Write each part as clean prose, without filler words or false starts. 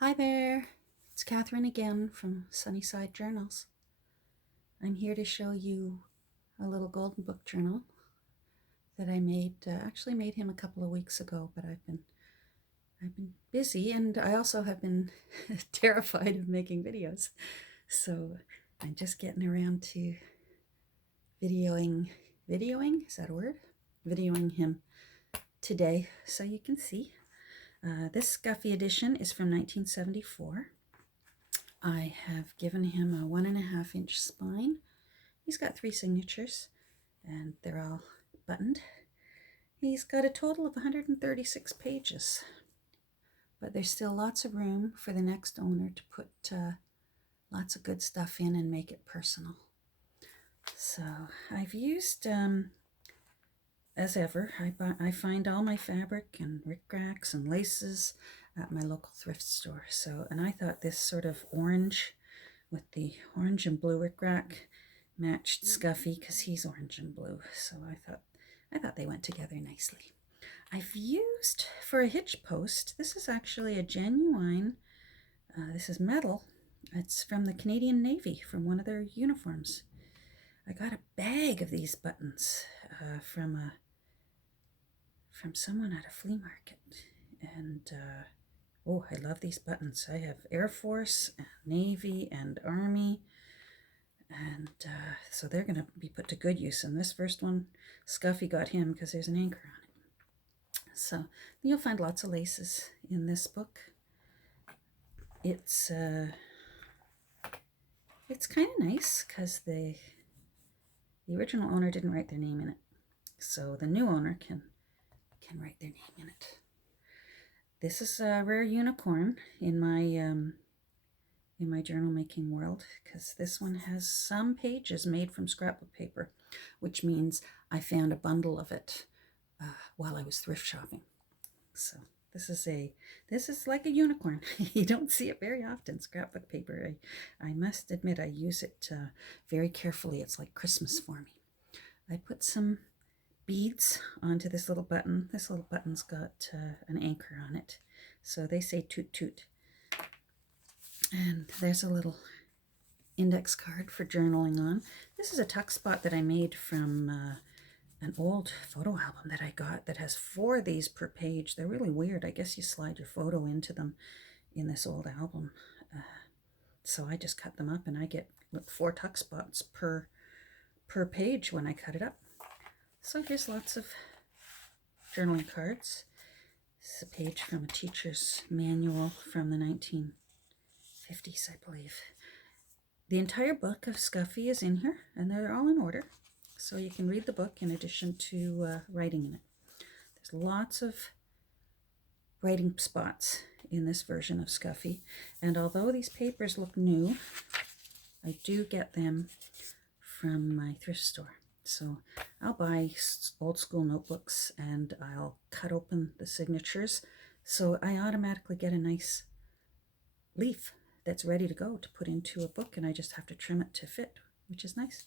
Hi there, it's Catherine again from Sunnyside Journals. I'm here to show you a little golden book journal that I made. Actually made him a couple of weeks ago, but I've been busy, and I also have been terrified of making videos. So I'm just getting around to videoing, is that a word? Videoing him today so you can see. This Scuffy edition is from 1974. I have given him a 1.5-inch spine. He's got 3 signatures, and they're all buttoned. He's got a total of 136 pages, but there's still lots of room for the next owner to put lots of good stuff in and make it personal. So I've used, as ever, I find all my fabric and rickracs and laces at my local thrift store. And I thought this sort of orange with the orange and blue rickrack matched Scuffy because he's orange and blue. So I thought they went together nicely. I've used for a hitch post, this is actually a genuine, this is metal. It's from the Canadian Navy, from one of their uniforms. I got a bag of these buttons from someone at a flea market, and oh, I love these buttons. I have Air Force, and Navy, and Army, and so they're going to be put to good use. And this first one, Scuffy got him because there's an anchor on it. So you'll find lots of laces in this book. It's kind of nice because the original owner didn't write their name in it, so the new owner can write their name in it. This is a rare unicorn in my journal making world, because this one has some pages made from scrapbook paper, which means I found a bundle of it while I was thrift shopping. So this is like a unicorn. You don't see it very often, scrapbook paper. I must admit I use it very carefully. It's like Christmas for me. I put some beads onto this little button. This little button's got an anchor on it, so they say toot toot. And there's a little index card for journaling on. This is a tuck spot that I made from an old photo album that I got that has 4 of these per page. They're really weird. I guess you slide your photo into them in this old album. So I just cut them up, and I get 4 tuck spots per page when I cut it up. So here's lots of journaling cards. This is a page from a teacher's manual from the 1950s, I believe. The entire book of Scuffy is in here, and they're all in order, so you can read the book in addition to writing in it. There's lots of writing spots in this version of Scuffy, and although these papers look new, I do get them from my thrift store. So I'll buy old school notebooks, and I'll cut open the signatures, so I automatically get a nice leaf that's ready to go to put into a book, and I just have to trim it to fit, which is nice.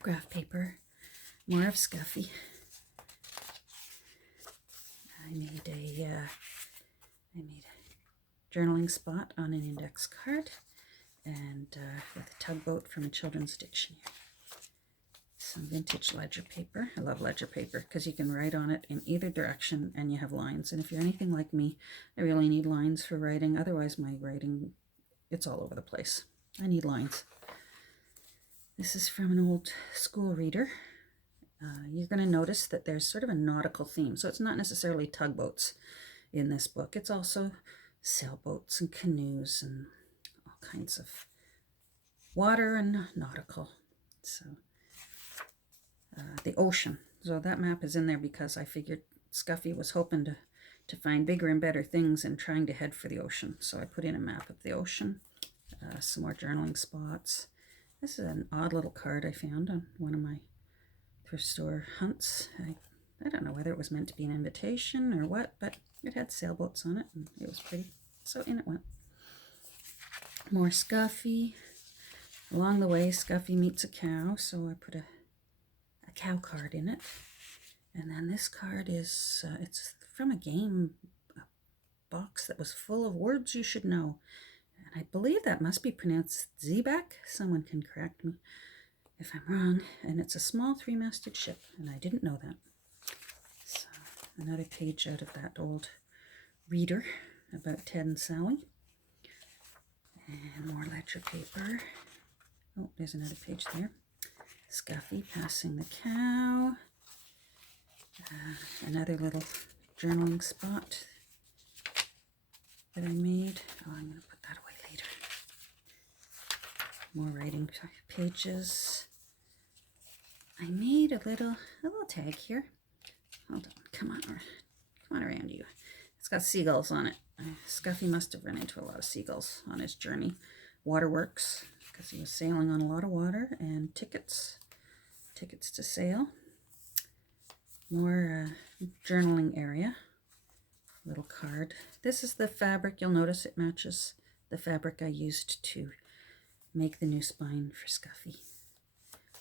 Graph paper, more of Scuffy. I made a journaling spot on an index card, and with a tugboat from a children's dictionary. Some vintage ledger paper. I love ledger paper because you can write on it in either direction and you have lines. And if you're anything like me, I really need lines for writing. Otherwise, my writing, it's all over the place. I need lines. This is from an old school reader. You're going to notice that there's sort of a nautical theme. So it's not necessarily tugboats in this book. It's also sailboats and canoes and all kinds of water and nautical. So the ocean. So that map is in there because I figured Scuffy was hoping to find bigger and better things and trying to head for the ocean. So I put in a map of the ocean, some more journaling spots. This is an odd little card I found on one of my thrift store hunts. I don't know whether it was meant to be an invitation or what, but it had sailboats on it and it was pretty. So in it went. More Scuffy. Along the way, Scuffy meets a cow, so I put a cow card in it. And then this card is, it's from a game box that was full of words you should know. And I believe that must be pronounced Zeeback. Someone can correct me if I'm wrong. And it's a small 3-masted ship, and I didn't know that. So another page out of that old reader about Ted and Sally. And more ledger paper. Oh, there's another page there. Scuffy passing the cow. Another little journaling spot that I made. Oh, I'm going to put that away later. More writing pages. I made a little tag here. Hold on, come on around you. It's got seagulls on it. Scuffy must have run into a lot of seagulls on his journey. Waterworks, because he was sailing on a lot of water, and tickets to sail. More journaling area. Little card. This is the fabric. You'll notice it matches the fabric I used to make the new spine for Scuffy.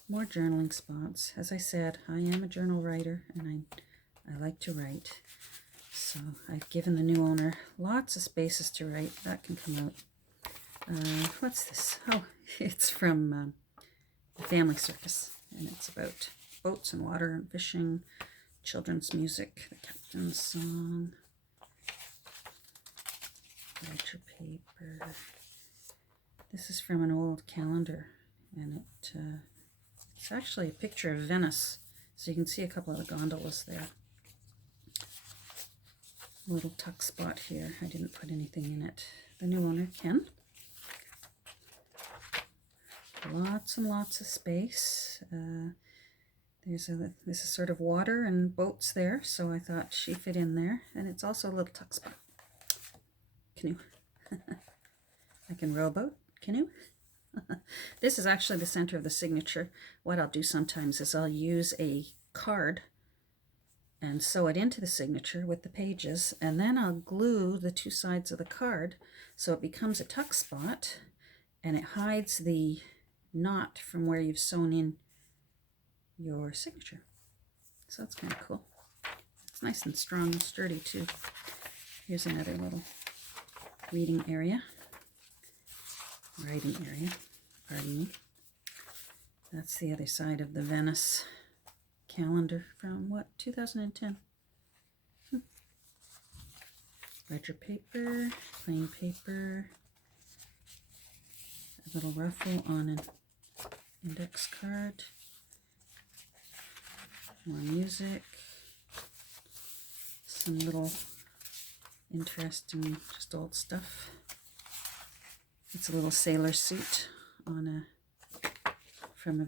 More journaling spots. As I said, I am a journal writer, and I like to write. So I've given the new owner lots of spaces to write. That can come out. What's this? Oh, it's from the Family Circus, and it's about boats and water and fishing, children's music, the captain's song, ledger paper. This is from an old calendar, and it's actually a picture of Venice, so you can see a couple of the gondolas there. Little tuck spot here. I didn't put anything in it. The new owner, Ken. Lots and lots of space. This is sort of water and boats there, so I thought she fit in there. And it's also a little tuck spot. Canoe. I can row a boat. Canoe. This is actually the center of the signature. What I'll do sometimes is I'll use a card and sew it into the signature with the pages, and then I'll glue the two sides of the card so it becomes a tuck spot, and it hides the knot from where you've sewn in your signature. So that's kind of cool. It's nice and strong and sturdy too. Here's another little reading area. Writing area, pardon me. That's the other side of the Venice calendar from, what, 2010? Ledger paper, plain paper, a little ruffle on an index card, more music, some little interesting, just old stuff. It's a little sailor suit on from a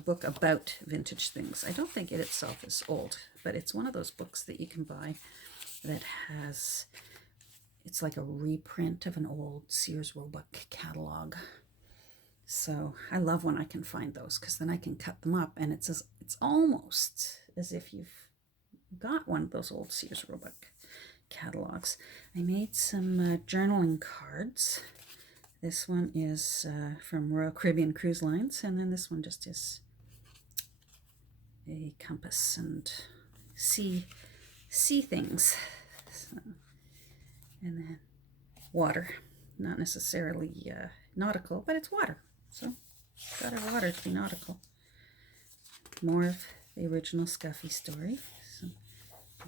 book about vintage things. I don't think it itself is old, but it's one of those books that you can buy that has, it's like a reprint of an old Sears Roebuck catalog. So I love when I can find those, because then I can cut them up, and it's almost as if you've got one of those old Sears Roebuck catalogs. I made some journaling cards. This one is from Royal Caribbean Cruise Lines, and then this one just is a compass and sea things. So, and then water, not necessarily nautical, but it's water, so gotta have water to be nautical. More of the original Scuffy story. Some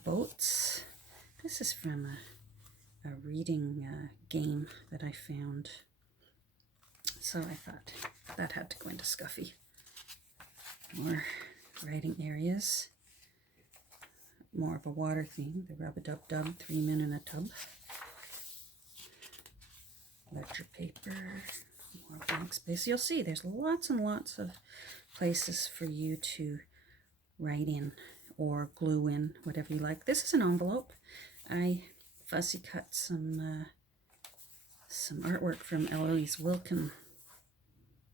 boats. This is from a reading game that I found, so I thought that had to go into Scuffy. More writing areas, more of a water theme, the Rub-a-Dub-Dub, 3 Men in a Tub. Ledger paper, more blank space. You'll see there's lots and lots of places for you to write in or glue in, whatever you like. This is an envelope. I fussy cut some artwork from Eloise Wilkin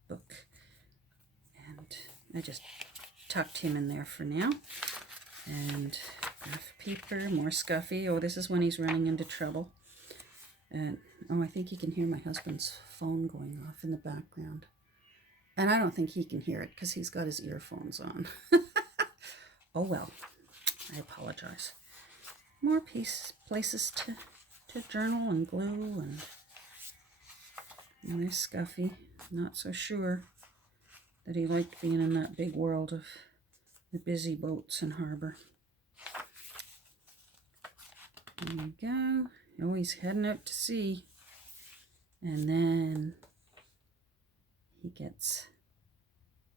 book, and I just tucked him in there for now. And graph paper, more Scuffy. Oh, this is when he's running into trouble. And oh, I think you can hear my husband's phone going off in the background. And I don't think he can hear it because he's got his earphones on. Oh well, I apologize. more places to journal and glue, and there's Scuffy. Not so sure that he liked being in that big world of the busy boats and harbor. There we go. Always heading out to sea. And then he gets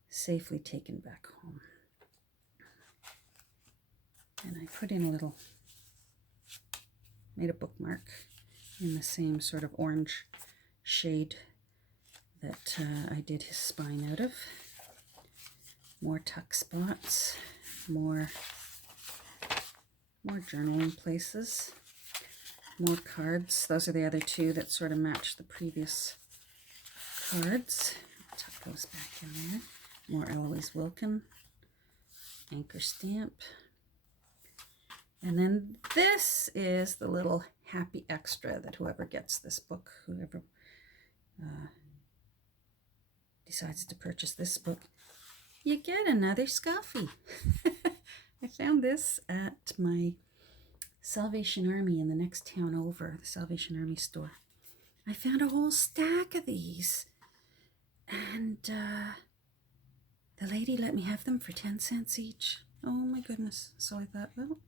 safely taken back home. And I put in a little, made a bookmark in the same sort of orange shade that I did his spine out of. More tuck spots, more journaling places, more cards. Those are the other two that sort of match the previous cards. Tuck those back in there. More Eloise Wilkin, anchor stamp. And then this is the little happy extra that whoever gets this book, whoever decides to purchase this book, you get another Scuffy. I found this at my Salvation Army in the next town over, the Salvation Army store. I found a whole stack of these, and the lady let me have them for 10 cents each. Oh my goodness. So I thought, well,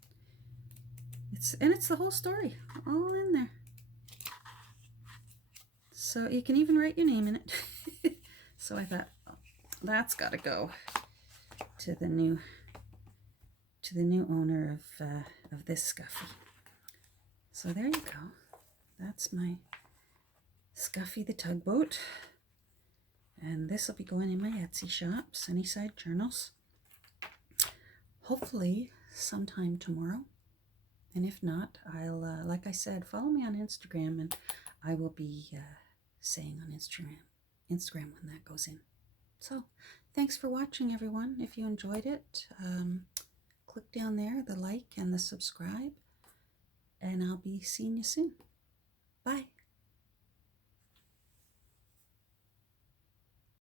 it's the whole story all in there. So you can even write your name in it. So I thought, oh, that's got to go to the new owner of this Scuffy. So there you go. That's my Scuffy the Tugboat. And this will be going in my Etsy shop, Sunnyside Journals. Hopefully sometime tomorrow. And if not, I'll, like I said, follow me on Instagram, and I will be saying on Instagram when that goes in. So thanks for watching, everyone. If you enjoyed it, click down there, the like and the subscribe, and I'll be seeing you soon.